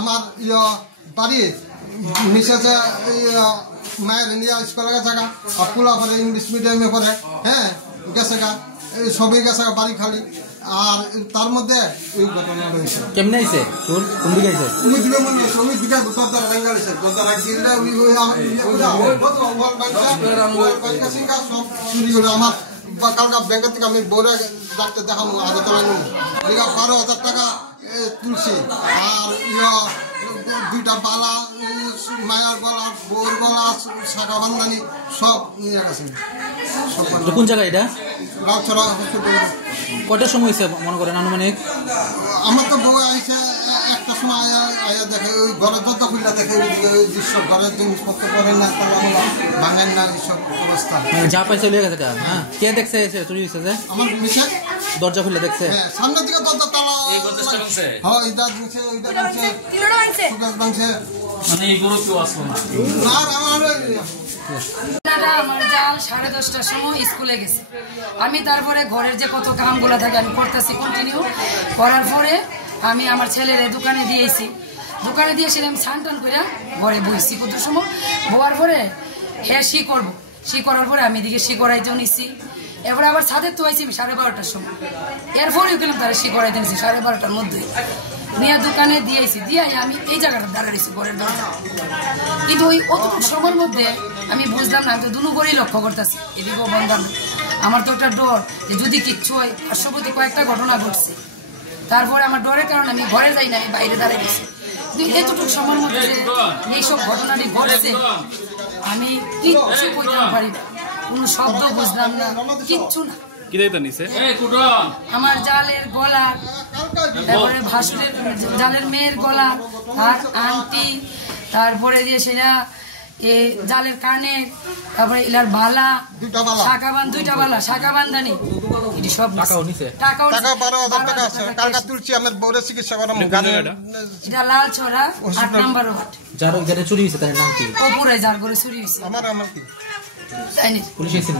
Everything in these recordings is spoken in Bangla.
আমার বাড়ি মিসেসে মায়ের ইন্ডিয়া স্কুলে গেছে গা, আর পোলা পরে ইংলিশ মিডিয়ামে পড়ে, হ্যাঁ গেছে গা, সবই গেছে গা, বাড়ি খালি। আর তার মধ্যে এই ঘটনা রয়েছে। কেমনে আইছে তোর কোন দিকে আইছে? ওই দিকে মনে হচ্ছে ওই দিকে দরদার বেঙ্গল আছে, দরদার গিলটা ওই বাংকা সিংহা সব চুরি করে। আমার কালকা ব্যাংকের থেকে আমি বউরে ডাক্তার দেখাবো আগে তোলা নেব, 12,000 টাকা তুলছি। আর দুইটা বালা, মায়ার গলা, বউর গলা, শাখা বান্ধানি সব নিয়ে গেছে। কোন জায়গা এটা? রাউছড়া হসপিটাল। কয়টার সময় হয়েছে মনে করেন আনুমানিক? আমার তো বউ আইসে একটা সময় আয়া দেখে, ওই ঘরের দরজা খুললা দেখে দৃশ্য, ঘরের জিনিসপত্র করেন না, ভাঙেন না, এইসব অবস্থা। যা পাইছে লিয়ে গেছে। হ্যাঁ, কে দেখছে চুরি হয়েছে? যে আমার মিসে দরজা খুলে দেখছে। হ্যাঁ, সামনের দিকে দরজা তালা। হ্যাঁ, এইটা দিচ্ছে, ওইটা দিচ্ছে, সুগার ভাঙছে। মানে এইগুলো কেউ আসলো না। আমার জাল 10:30টার সময় স্কুলে গেছে। আমি তারপরে ঘরের যে কত কামগুলো থাকে আমি করতেছি কন্টিনিউ। করার পরে আমি আমার ছেলের দোকানে দিয়েছি, দোকানে দিয়ে সেটা আমি স্নান টান করে ঘরে বইছি কত সময়। বওয়ার পরে হ্যাঁ শি করার পরে আমি এদিকে শি করাইতেও নিচ্ছি। এরপরে আবার ছাদের তো আইছি 12:30টার সময়। এরপরেও গেলাম তারা শি করাইতে নিচ্ছি 12:30টার মধ্যে নিয়ে দোকানে দিয়েছি। দিয়ে আমি এই জায়গাটা দাঁড়াইছি ঘরের দরজা। কিন্তু ওই অতটুকু সময়ের মধ্যে আমি বুঝলাম না, আমি তো দুনো করেই লক্ষ্য করতেছি, এদিকেও বন্ধ। আমার তো একটা ডর যে যদি কিচ্ছু হয়। পার্শ্ববর্তী কয়েকটা ঘটনা ঘটছে, তারপরে আমার ডরের কারণে আমি ঘরে যাই না, আমি বাইরে দাঁড়াই গেছি। কিন্তু এতটুকু সময়ের মধ্যে যে এইসব ঘটনাটি ঘটছে আমি কিচ্ছু বুঝতে পারি না, কোনো শব্দ বুঝলাম না, কিচ্ছু না। আমার জালের গলা, তারপরে ভাসুরের জালের মেয়ের গলা, আর আংটি, তারপরে দিয়ে সেটা জালের কানে, তারপরে ইলার বালা, দুইটা বালা, শাখা বান্ধানি, এটি সব টাকাও 12,000 টাকা আছে। কালকা তুলছি আমার বউরের চিকিৎসা করার। এটা লাল ছড়া 8 নম্বর ওয়ার্ড। যার ঘরে চুরি হয়েছে তার নাম কি? অপুরে যার ঘরে চুরি হয়েছে। আমার কি পুলিশ এসে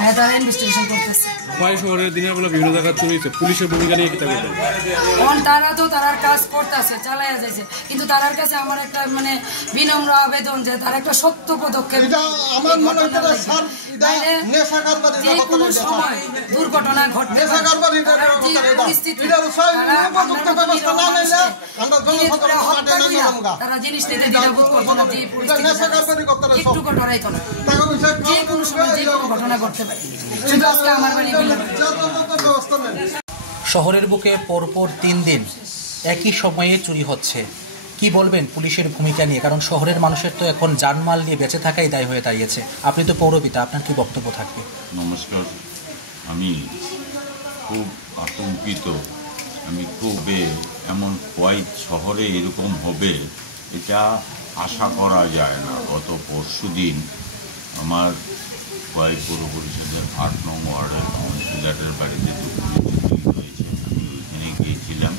হ্যাঁ, তারা ইনভেস্টিগেশন করতেছে। শহরের দিনের বেলা বিভিন্ন জায়গায় চুরি হয়েছে, পুলিশের ভূমিকা নিয়ে কিতা বলবেন? তারা তো তার কাজ করতেছে, চালাইয়া যাইছে, কিন্তু তার কাছে আমার একটা মানে বিনম্র আবেদন যে তার একটা সত্য পদক্ষেপ। যে কোনো সময় দুর্ঘটনা ঘটতে তারা জিনিস নিতে দ্বিধাবোধ করতো না, যে পরিস্থিতি একটুকু ডরাইতো না, যে কোনো সময় যে কোনো ঘটনা ঘটতে পারে। শুধু আজকে আমার বাড়ি শহরের বুকে পরপর 3 দিন একই সময়ে চুরি হচ্ছে, কি বলবেন পুলিশের ভূমিকা নিয়ে? কারণ শহরের মানুষের তো এখন জানমাল নিয়ে বেঁচে থাকাই দায় হয়ে দাঁড়িয়েছে। আপনি তো পৌরপিতা, আপনার কি বক্তব্য থাকবে? নমস্কার। আমি খুব আতঙ্কিত। আমি খুব এমন কোয়াইট শহরে এরকম হবে এটা আশা করা যায় না। গত পরশুদিন আমার কোয়াইট পৌর পরিষদের 8 নং ওয়ার্ডের কাউন্সিলরের বাড়িতে চুরি হয়েছে। আমি ওইখানে গিয়েছিলাম।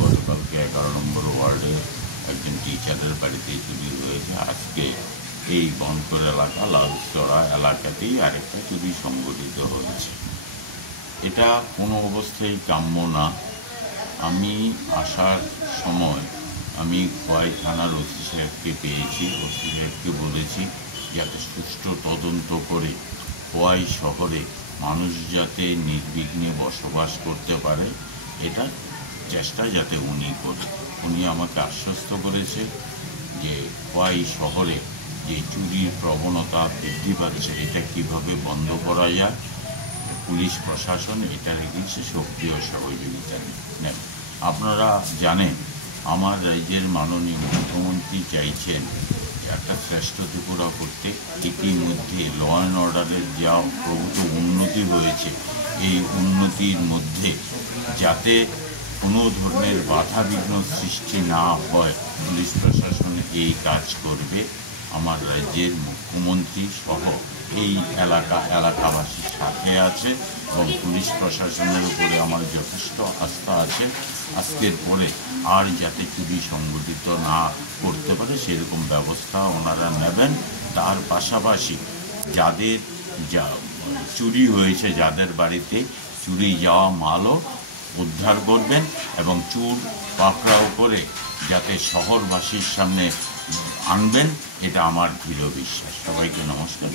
গতকালকে 11 নম্বর ওয়ার্ডে একজন টিচারের বাড়িতে চুরি হয়েছে। আজকে এই বনকর এলাকা লালচড়া এলাকাতেই আরেকটা চুরি সংঘটিত হয়েছে। এটা কোনো অবস্থায় কাম্য না। আমি আসার সময় আমি খোয়াই থানার ওসি সাহেবকে পেয়েছি। ওসি সাহেবকে বলেছি যাতে সুষ্ঠু তদন্ত করে খোয়াই শহরে মানুষ যাতে নির্বিঘ্নে বসবাস করতে পারে এটা চেষ্টা যাতে উনি করে। উনি আমাকে আশ্বস্ত করেছে যে খোয়াই শহরে যে চুরির প্রবণতা বৃদ্ধি পাচ্ছে এটা কিভাবে বন্ধ করা যায়। পুলিশ প্রশাসন এটার এগিয়ে সক্রিয় সহযোগিতা নেন। আপনারা জানেন আমার রাজ্যের মাননীয় মুখ্যমন্ত্রী চাইছেন একটা শ্রেষ্ঠ ত্রিপুরা করতে। ইতিমধ্যে ল অ্যান্ড অর্ডারের যা প্রভূত উন্নতি হয়েছে এই উন্নতির মধ্যে যাতে কোনো ধরনের বাধা বিঘ্ন সৃষ্টি না হয় পুলিশ প্রশাসন এই কাজ করবে। আমার রাজ্যের মুখ্যমন্ত্রী সহ এই এলাকাবাসীর সাথে আছে এবং পুলিশ প্রশাসনের উপরে আমার যথেষ্ট আস্থা আছে। আজকের পরে আর যাতে চুরি সংগঠিত না করতে পারে সেরকম ব্যবস্থা ওনারা নেবেন। তার পাশাপাশি যাদের চুরি হয়েছে, যাদের বাড়িতে চুরি যাওয়া মালও উদ্ধার করবেন এবং চুর পাকড়াও করে যাতে শহরবাসীর সামনে আনবেন, এটা আমার দৃঢ় বিশ্বাস। সবাইকে নমস্কার।